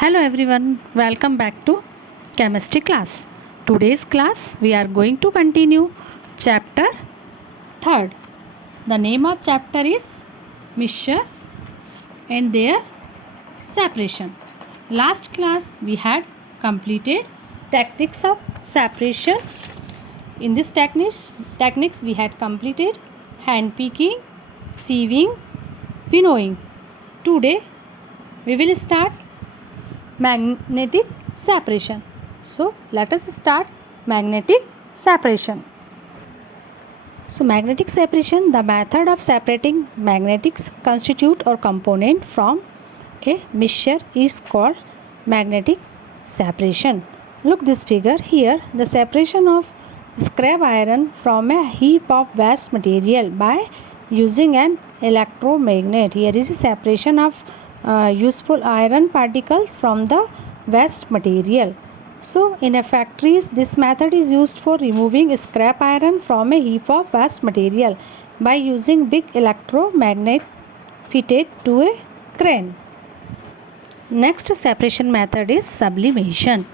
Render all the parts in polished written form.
Hello everyone, welcome back to chemistry class. Today's class we are going to continue chapter 3rd. The name of chapter is mixture and their separation. Last class we had completed techniques of separation. In this techniques we had completed hand picking, sieving, winnowing. Today we will start magnetic separation. So let us start magnetic separation. So magnetic separation, the method of separating magnetics constitute or component from a mixture is called magnetic separation. Look this figure here. The separation of scrap iron from a heap of waste material by using an electromagnet. Here is a separation of useful iron particles from the waste material. So in a factories, this method is used for removing scrap iron from a heap of waste material by using big electromagnet fitted to a crane. Next separation method is sublimation.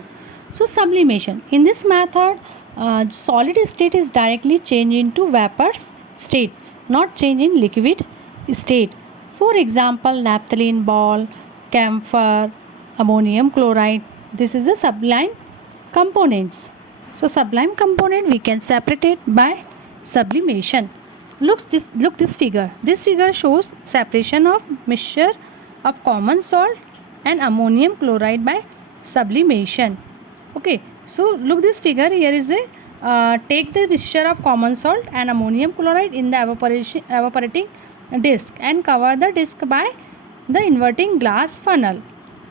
So sublimation, in this method solid state is directly changed into vapors state, not change in liquid state. For example, naphthalene ball, camphor, ammonium chloride. This is the sublime components. So sublime component we can separate it by sublimation. Look this figure. This figure shows separation of mixture of common salt and ammonium chloride by sublimation. Okay, so look this figure. Here is a take the mixture of common salt and ammonium chloride in the evaporating disc and cover the disc by the inverting glass funnel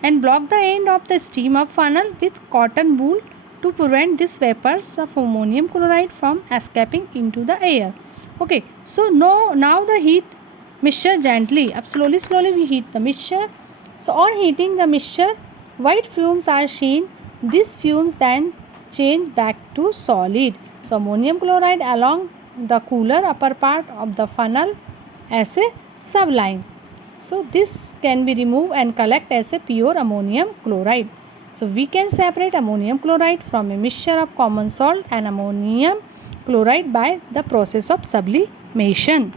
and block the end of the steam of funnel with cotton wool to prevent these vapors of ammonium chloride from escaping into the air. Okay, so now the heat mixture gently. Slowly we heat the mixture. So on heating the mixture, white fumes are seen. These fumes then change back to solid. So ammonium chloride along the cooler upper part of the funnel as a sublime. So this can be removed and collect as a pure ammonium chloride. So we can separate ammonium chloride from a mixture of common salt and ammonium chloride by the process of sublimation.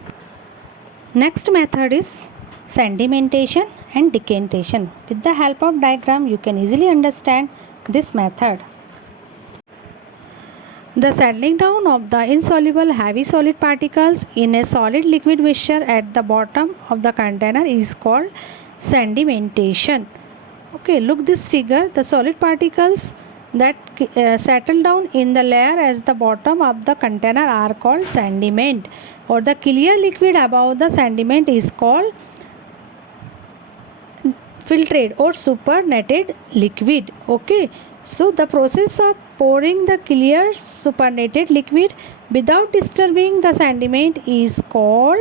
Next method is sedimentation and decantation. With the help of diagram you can easily understand this method. The settling down of the insoluble heavy solid particles in a solid liquid mixture at the bottom of the container is called sedimentation. Okay, look this figure. The solid particles that settle down in the layer at the bottom of the container are called sediment, or the clear liquid above the sediment is called filtrate or supernatant liquid. Okay, so the process of pouring the clear supernatant liquid without disturbing the sediment is called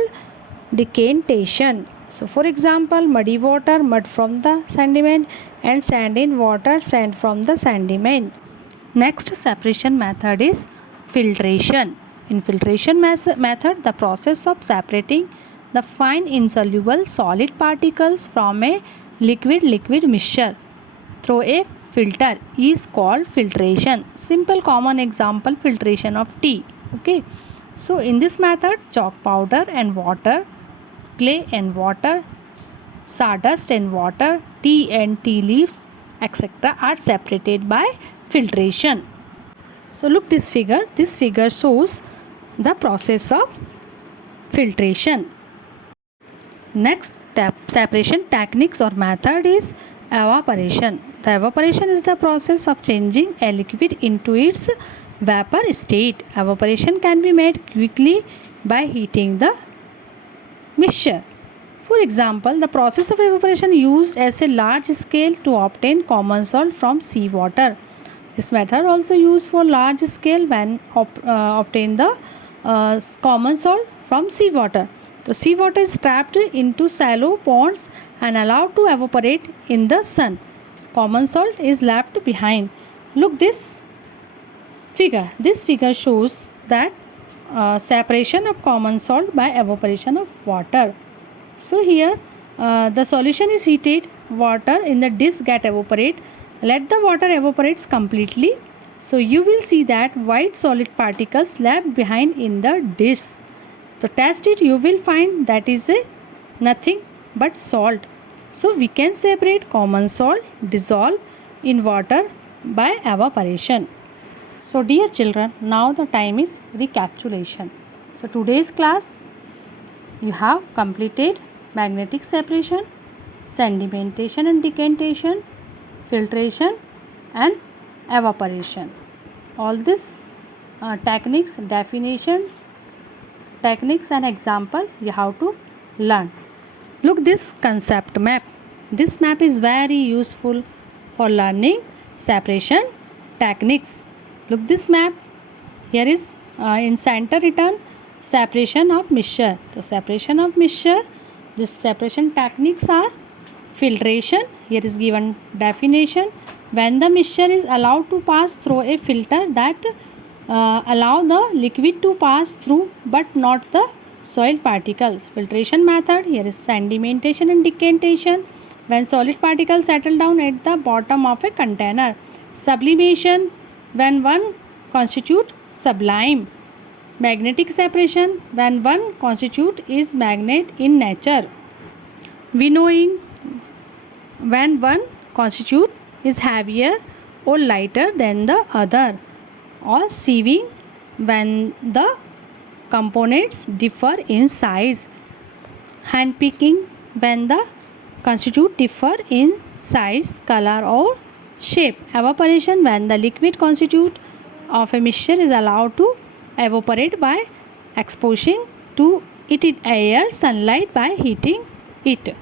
decantation. So for example, muddy water, mud from the sediment, and sand in water, sand from the sediment. Next separation method is filtration. In filtration method, the process of separating the fine insoluble solid particles from a liquid mixture through a filter is called filtration. Simple common example, filtration of tea. Okay, so in this method, chalk powder and water, clay and water, sawdust and water, tea and tea leaves, etc. are separated by filtration. So look this figure. This figure shows the process of filtration. Next separation techniques or method is evaporation. The evaporation is the process of changing a liquid into its vapor state. Evaporation can be made quickly by heating the mixture. For example, the process of evaporation used as a large scale to obtain common salt from seawater. This method also used for large scale when obtain the common salt from seawater. So seawater is trapped into shallow ponds and allowed to evaporate in the sun. Common salt is left behind. Look this figure. This figure shows that separation of common salt by evaporation of water. So here the solution is heated, water in the dish get evaporate. Let the water evaporates completely. So you will see that white solid particles left behind in the dish. So test it, you will find that is nothing but salt. So we can separate common salt dissolved in water by evaporation. So dear children, now the time is recapitulation. So today's class you have completed magnetic separation, sedimentation and decantation, filtration and evaporation. All these techniques, definition, techniques and example you have to learn. Look this concept map. This map is very useful for learning separation techniques. Look this map. Here is in center written separation of mixture. So separation of mixture, this separation techniques are filtration. Here is given definition. When the mixture is allowed to pass through a filter that allow the liquid to pass through but not the soil particles. Filtration method, here is sedimentation and decantation. When solid particles settle down at the bottom of a container. Sublimation, when one constitute sublime. Magnetic separation, when one constitute is magnet in nature. Winnowing, when one constitute is heavier or lighter than the other. Or sieving, when the components differ in size. Handpicking, when the constitute differ in size, color or shape. Evaporation, when the liquid constitute of a mixture is allowed to evaporate by exposing to it in air, sunlight by heating it.